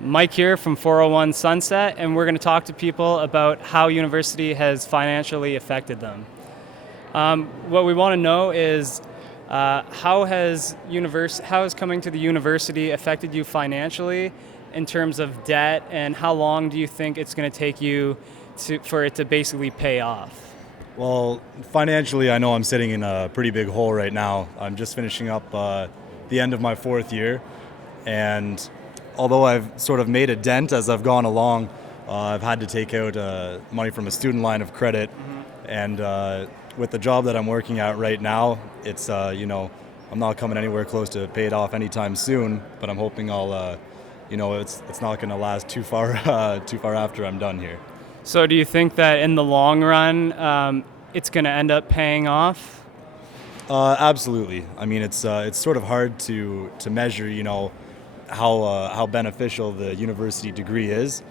Mike here from 401 Sunset, and we're going to talk to people about how university has financially affected them. What we want to know is how has coming to the university affected you financially in terms of debt, and how long do you think it's going to take you for it to basically pay off? Well, financially, I know I'm sitting in a pretty big hole right now. I'm just finishing up the end of my fourth year, and although I've sort of made a dent as I've gone along, I've had to take out money from a student line of credit, and with the job that I'm working at right now, it's I'm not coming anywhere close to pay it off anytime soon. But I'm hoping it's not going to last too far after I'm done here. So do you think that in the long run, it's going to end up paying off? Absolutely. I mean, it's sort of hard to measure, how beneficial the university degree is,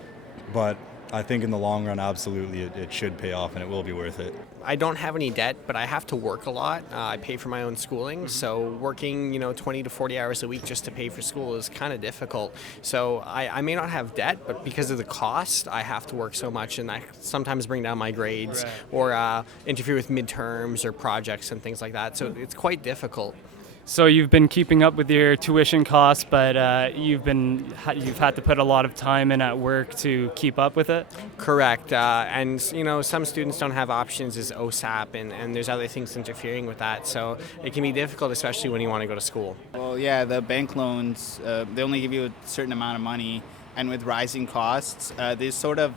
but I think in the long run, absolutely, it should pay off and it will be worth it. I don't have any debt, but I have to work a lot. I pay for my own schooling, so working 20 to 40 hours a week just to pay for school is kind of difficult. So I may not have debt, but because of the cost, I have to work so much, and I sometimes bring down my grades or interfere with midterms or projects and things like that. So it's quite difficult. So you've been keeping up with your tuition costs, but you've had to put a lot of time in at work to keep up with it? Correct. And some students don't have options as OSAP, and there's other things interfering with that. So it can be difficult, especially when you want to go to school. Well, yeah, the bank loans, they only give you a certain amount of money, and with rising costs, the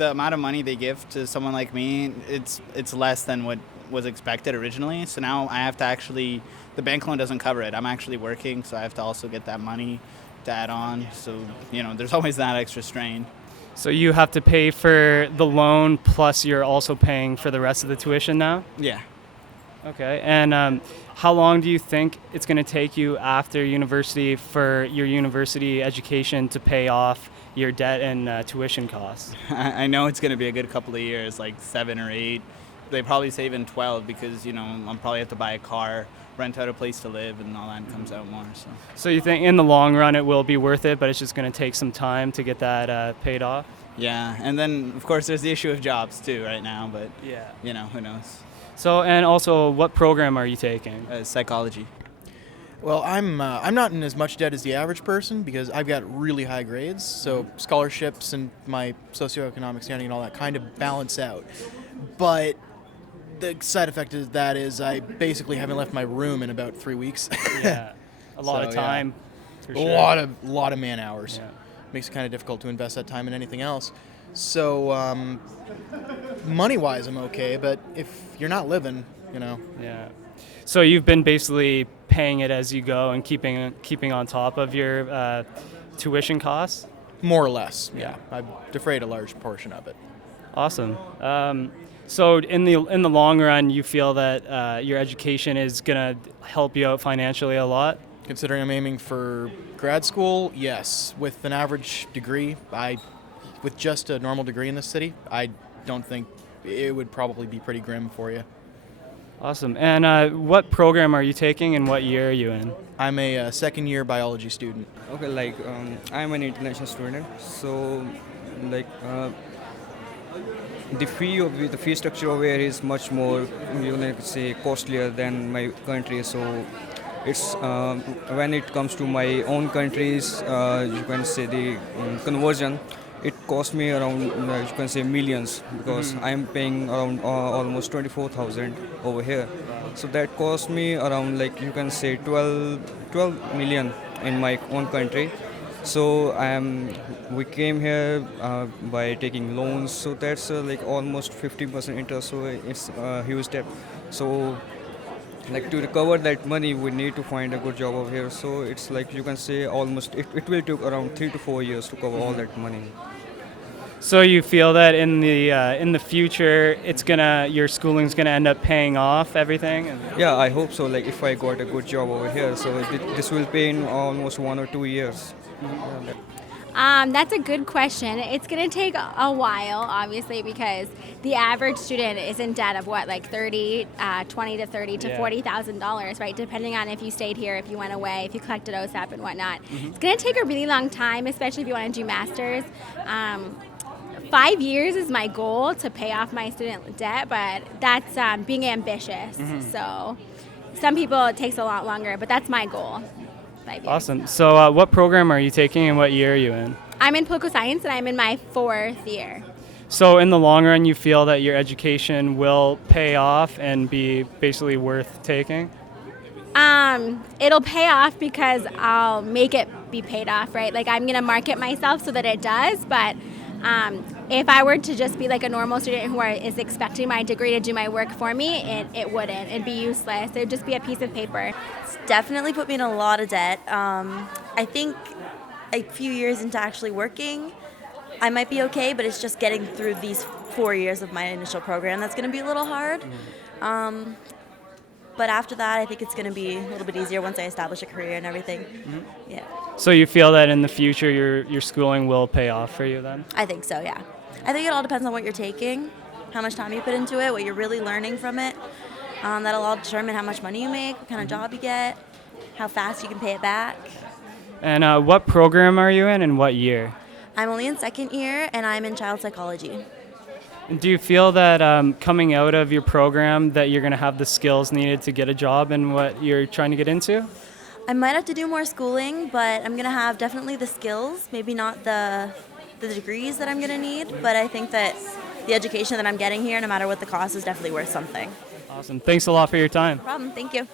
amount of money they give to someone like me, it's less than what was expected originally. So now I have to the bank loan doesn't cover it. I'm actually working, so I have to also get that money to add on. So, there's always that extra strain. So you have to pay for the loan, plus you're also paying for the rest of the tuition now? Yeah. Okay, and how long do you think it's going to take you after university for your university education to pay off your debt and tuition costs? I know it's going to be a good couple of years, like 7 or 8. They probably say even 12 because, I'll probably have to buy a car, rent out a place to live, and all that comes out more. So you think in the long run it will be worth it, but it's just going to take some time to get that paid off? Yeah, and then, of course, there's the issue of jobs, too, right now, but, who knows. So, and also, what program are you taking? Psychology. Well, I'm not in as much debt as the average person because I've got really high grades, so scholarships and my socioeconomic standing and all that kind of balance out. But the side effect of that is I basically haven't left my room in about 3 weeks. Yeah, a lot of time. For sure. A lot of man hours. Yeah. Makes it kind of difficult to invest that time in anything else. So money-wise, I'm okay, but if you're not living, Yeah. So you've been basically paying it as you go and keeping on top of your tuition costs? More or less, yeah. I've defrayed a large portion of it. Awesome. So in the long run, you feel that your education is going to help you out financially a lot? Considering I'm aiming for grad school, yes. With an average degree, with just a normal degree in this city, I don't think it would probably be pretty grim for you. Awesome. And what program are you taking and what year are you in? I'm a second-year biology student. Okay, I'm an international student, so the fee structure over here is much more, costlier than my country. So it's when it comes to my own countries, you can say the conversion. It cost me around, you can say, millions, because I'm paying around almost 24,000 over here. So that cost me around, you can say, 12 million in my own country. So we came here by taking loans. So that's almost 50% interest. So it's a huge step. So to recover that money, we need to find a good job over here. So it's you can say almost it will take around 3 to 4 years to cover all that money. So you feel that in the future, your schooling's gonna end up paying off everything? Yeah, I hope so. If I got a good job over here, so this will pay in almost 1 or 2 years. That's a good question. It's going to take a while, obviously, because the average student is in debt of what, like 20 to 30 to Yeah. $40,000, right? Depending on if you stayed here, if you went away, if you collected OSAP and whatnot. It's going to take a really long time, especially if you want to do masters. 5 years is my goal to pay off my student debt, but that's being ambitious. So some people it takes a lot longer, but that's my goal. 5 years. Awesome. So what program are you taking and what year are you in? I'm in political science and I'm in my 4th year. So in the long run, you feel that your education will pay off and be basically worth taking? It'll pay off because I'll make it be paid off, right? Like I'm gonna market myself so that it does, but if I were to just be like a normal student who is expecting my degree to do my work for me, it wouldn't. It'd be useless. It would just be a piece of paper. It's definitely put me in a lot of debt. I think a few years into actually working, I might be okay, but it's just getting through these 4 years of my initial program that's going to be a little hard. But after that, I think it's going to be a little bit easier once I establish a career and everything. Yeah, So you feel that in the future your schooling will pay off for you then? I think so, yeah. I think it all depends on what you're taking, how much time you put into it, what you're really learning from it. That'll all determine how much money you make, what kind of job you get, how fast you can pay it back. And what program are you in and what year? I'm only in 2nd year, and I'm in child psychology. Do you feel that coming out of your program that you're going to have the skills needed to get a job in what you're trying to get into? I might have to do more schooling, but I'm going to have definitely the skills, maybe not the degrees that I'm going to need, but I think that the education that I'm getting here, no matter what the cost, is definitely worth something. Awesome. Thanks a lot for your time. No problem. Thank you.